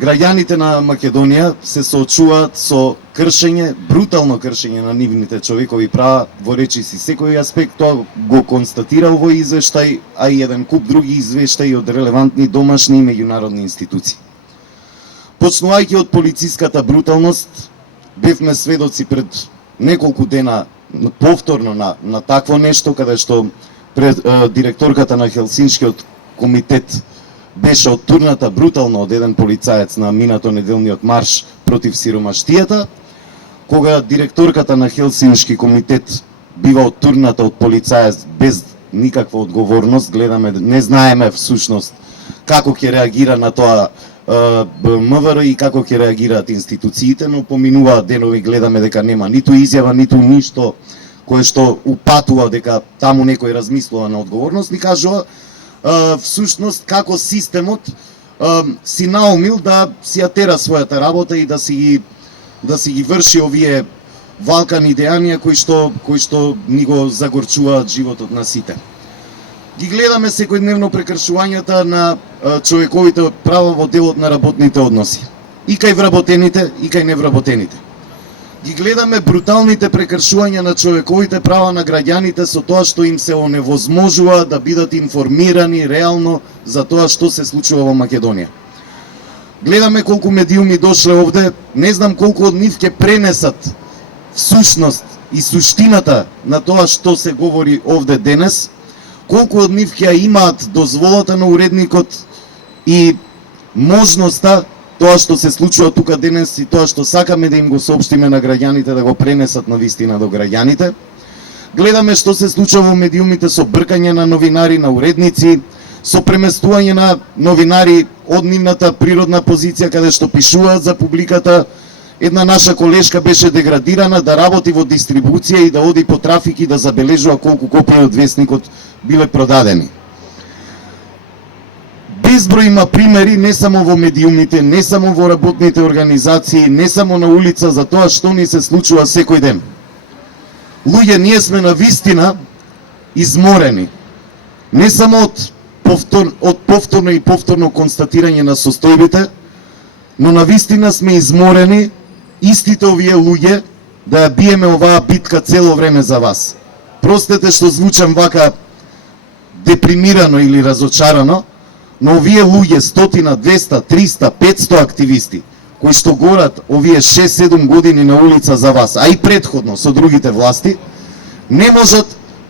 граѓаните на Македонија се соочуваат со кршење, брутално кршење на нивните човекови права во речиси секој аспект. Тоа го констатира овој извештај, а и еден куп други извештаи од релевантни домашни и меѓународни институции. Почнувајќи од полициската бруталност, бевме сведоци пред неколку дена повторно на такво нешто, каде што директорката на Хелсиншкиот комитет беше оттурната брутално од еден полицаец на минато неделниот марш против сиромаштијата, кога директорката на Хелсиншки комитет бива оттурната од полицаец без никаква одговорност. Гледаме, не знаеме всушност како ќе реагира на тоа МВР и како ќе реагираат институциите, но поминуваат денови, гледаме дека нема ниту изјава, ниту ништо кое што упатува дека таму некој размислува на одговорност. Ни кажува всушност како системот си наумил да си ја тера својата работа и да си ги врши овие валкани дејанија кои што ни го загорчуваат животот на сите. Ги гледаме секојдневно прекршувањата на човековите права во делот на работните односи. И кај вработените, и кај невработените. Ги гледаме бруталните прекршувања на човековите права на граѓаните со тоа што им се оневозможува да бидат информирани реално за тоа што се случува во Македонија. Гледаме колку медиуми дошле овде, не знам колку од нив ќе пренесат всушност и суштината на тоа што се говори овде денес, колку од нив ќе имаат дозволата на уредникот и можноста тоа што се случува тука денес и тоа што сакаме да им го соопштиме на граѓаните, да го пренесат на вистина до граѓаните. Гледаме што се случува во медиумите со бркање на новинари, на уредници, со преместување на новинари од нивната природна позиција каде што пишуваат за публиката. Една наша колешка беше деградирана да работи во дистрибуција и да оди по трафик и да забележува колку копии од весникот биле продадени. Безброј има примери не само во медиумите, не само во работните организации, не само на улица за тоа што ни се случува секој ден. Луѓе, ние сме на вистина изморени. Не само од повторно и повторно констатирање на состојбите, но на вистина сме изморени истите овие луѓе да ја биеме оваа битка цело време за вас. Простете што звучам вака депримирано или разочарано, но овие луѓе, 100, 200, 300, 500 активисти, кои што горат овие 6-7 години на улица за вас, а и предходно со другите власти, не можат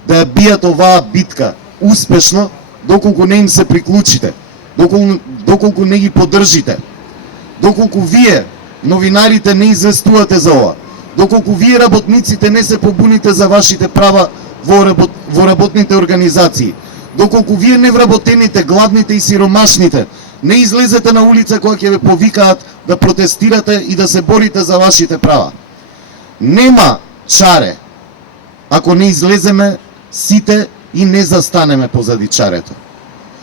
да ја бијат оваа битка успешно доколку не им се приклучите, доколку не ги поддржите, доколку вие, новинарите, не известувате за ова, доколку вие, работниците, не се побуните за вашите права во работните организации, доколку вие, невработените, гладните и сиромашните, не излезете на улица кога ќе ве повикаат да протестирате и да се борите за вашите права. Нема чаре ако не излеземе сите и не застанеме позади чарето.